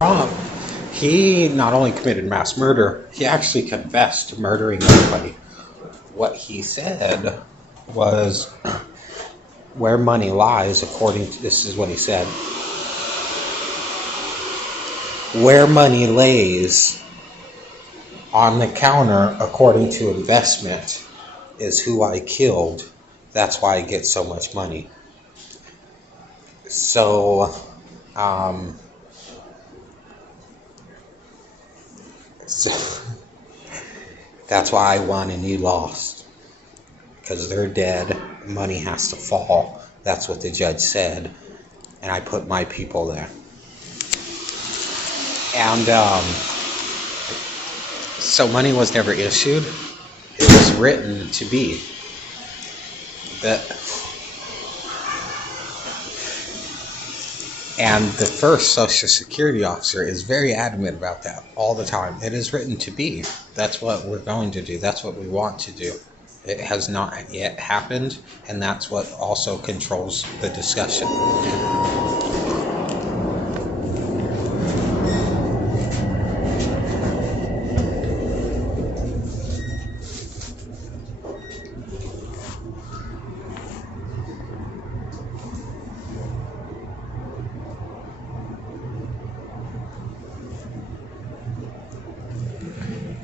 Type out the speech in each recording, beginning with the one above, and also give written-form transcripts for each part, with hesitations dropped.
Trump, he not only committed mass murder, he actually confessed to murdering everybody. What he said was, where money lies, according to, this is what he said, where money lays on the counter, according to investment, is who I killed. That's why I get so much money. So, so that's why I won and you lost. Because they're dead, money has to fall. That's what the judge said. And I put my people there. And so money was never issued. It was written to be. And the first Social Security officer is very adamant about that all the time. It is written to be. That's what we're going to do. That's what we want to do. It has not yet happened, and that's what also controls the discussion.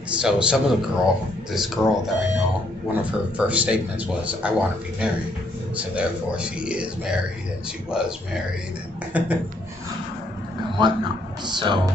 So some of this girl that I know, one of her first statements was, I want to be married. So therefore she is married and she was married and whatnot. So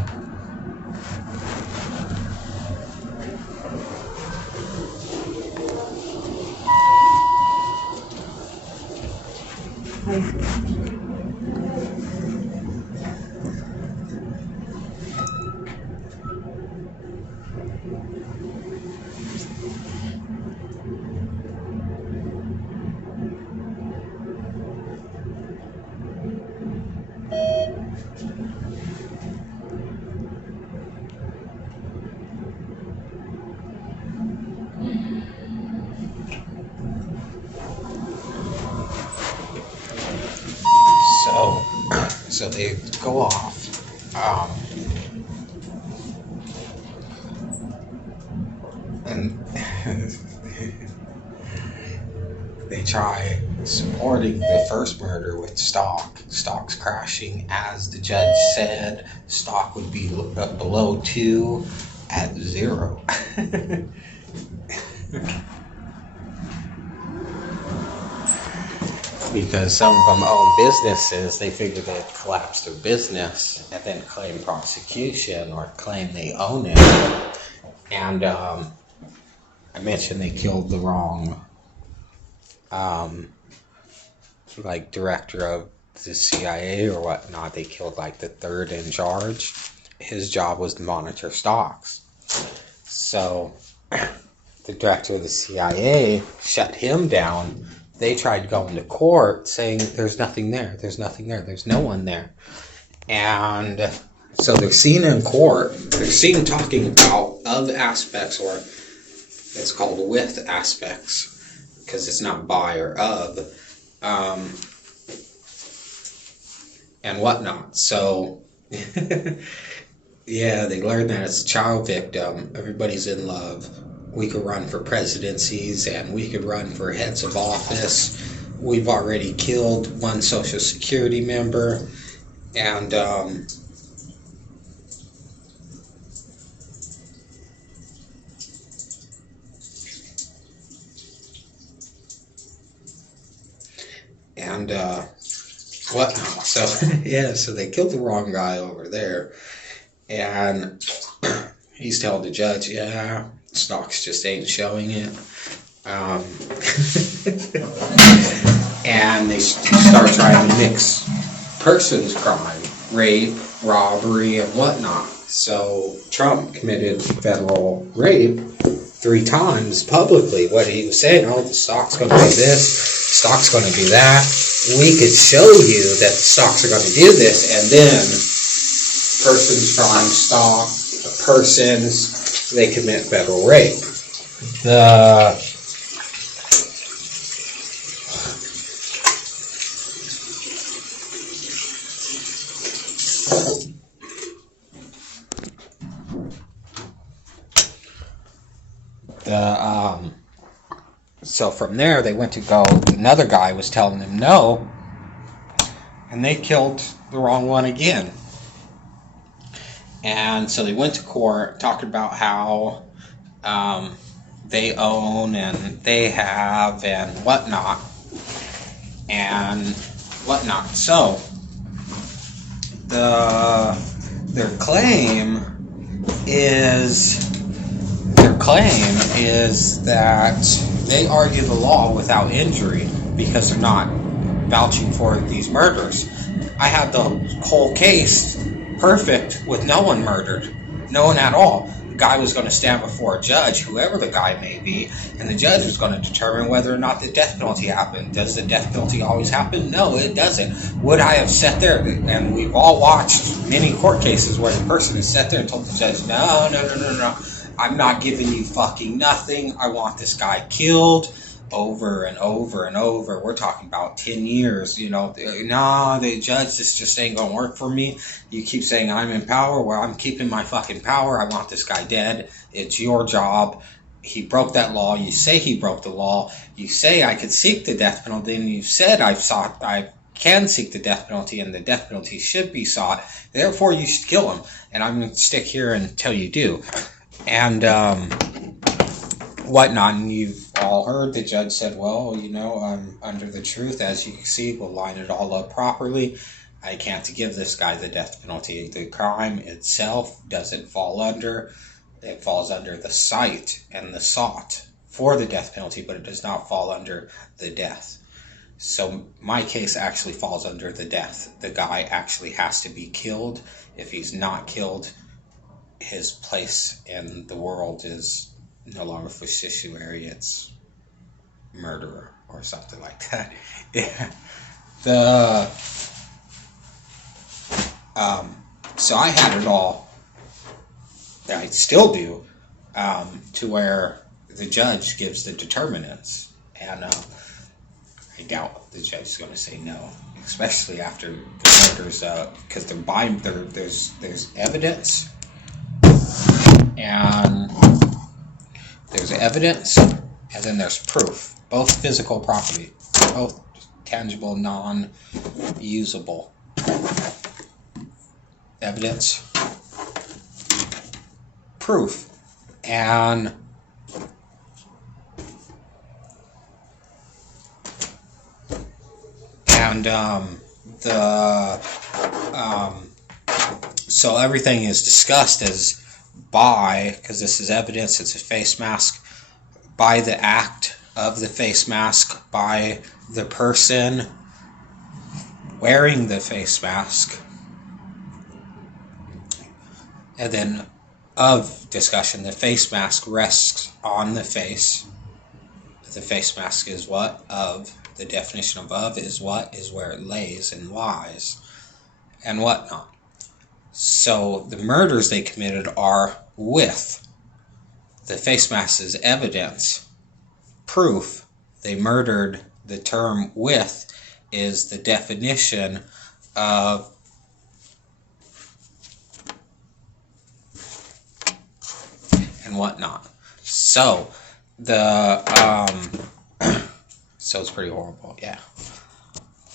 So they go off. And they try supporting the first murder with stock. Stock's crashing, as the judge said. Stock would be below 2 at 0. Because some of them own businesses, they figure they'd collapse their business and then claim prosecution or claim they own it. And I mentioned they killed the wrong director of the CIA or whatnot. They killed the third in charge. His job was to monitor stocks. So the director of the CIA shut him down. They tried going to court saying there's nothing there, there's no one there. And so they're seen in court, they're seen talking about of aspects, or it's called with aspects, because it's not by or of, and whatnot. So, yeah, they learned that it's a child victim, everybody's in love. We could run for presidencies and we could run for heads of office. We've already killed one Social Security member. And whatnot. So, yeah, so they killed the wrong guy over there. And he's telling the judge, yeah, stocks just ain't showing it. And they start trying to mix persons crime, rape, robbery, and whatnot. So Trump committed federal rape 3 times publicly. What he was saying, oh, the stock's going to do this, stock's going to do that. We could show you that the stocks are going to do this, and then persons crime, stock, persons, they commit federal rape. So from there, they went to go. Another guy was telling them no, and they killed the wrong one again. And so they went to court talking about how they own and they have and whatnot. So their claim is that they argue the law without injury because they're not vouching for these murders. I had the whole case perfect with no one murdered, no one at all. The guy was going to stand before a judge, whoever the guy may be, and the judge was going to determine whether or not the death penalty happened. Does the death penalty always happen? No, it doesn't. Would I have sat there, and we've all watched many court cases where the person has sat there and told the judge, no, I'm not giving you fucking nothing. I want this guy killed. Over and over and over. We're talking about 10 years, no, the judge, this just ain't gonna work for me. You keep saying I'm in power. Well, I'm keeping my fucking power. I want this guy dead. It's your job. He broke that law. You say he broke the law. You say I could seek the death penalty, and you've said I can seek the death penalty, and the death penalty should be sought. Therefore, you should kill him. And I'm gonna stick here until you do. And whatnot, and you've all heard the judge said, well, I'm under the truth. As you can see, we'll line it all up properly. I can't give this guy the death penalty. The crime itself doesn't fall under. It falls under the cite and the sought for the death penalty, but it does not fall under the death. So my case actually falls under the death. The guy actually has to be killed. If he's not killed, his place in the world is no longer justiciary, it's murderer or something like that. Yeah. So I had it all, I still do, to where the judge gives the determinants, and I doubt the judge is going to say no, especially after the murders, because there's evidence, and there's evidence, and then there's proof. Both physical property, both tangible, non-usable. Evidence, proof, and so everything is discussed as because this is evidence, it's a face mask, by the act of the face mask, by the person wearing the face mask, and then of discussion, the face mask rests on the face. The face mask is what? Of. The definition of is what? Is where it lays and lies and whatnot. So the murders they committed are with. The face mask is evidence. Proof. They murdered. The term with is the definition of and whatnot. So so it's pretty horrible, yeah.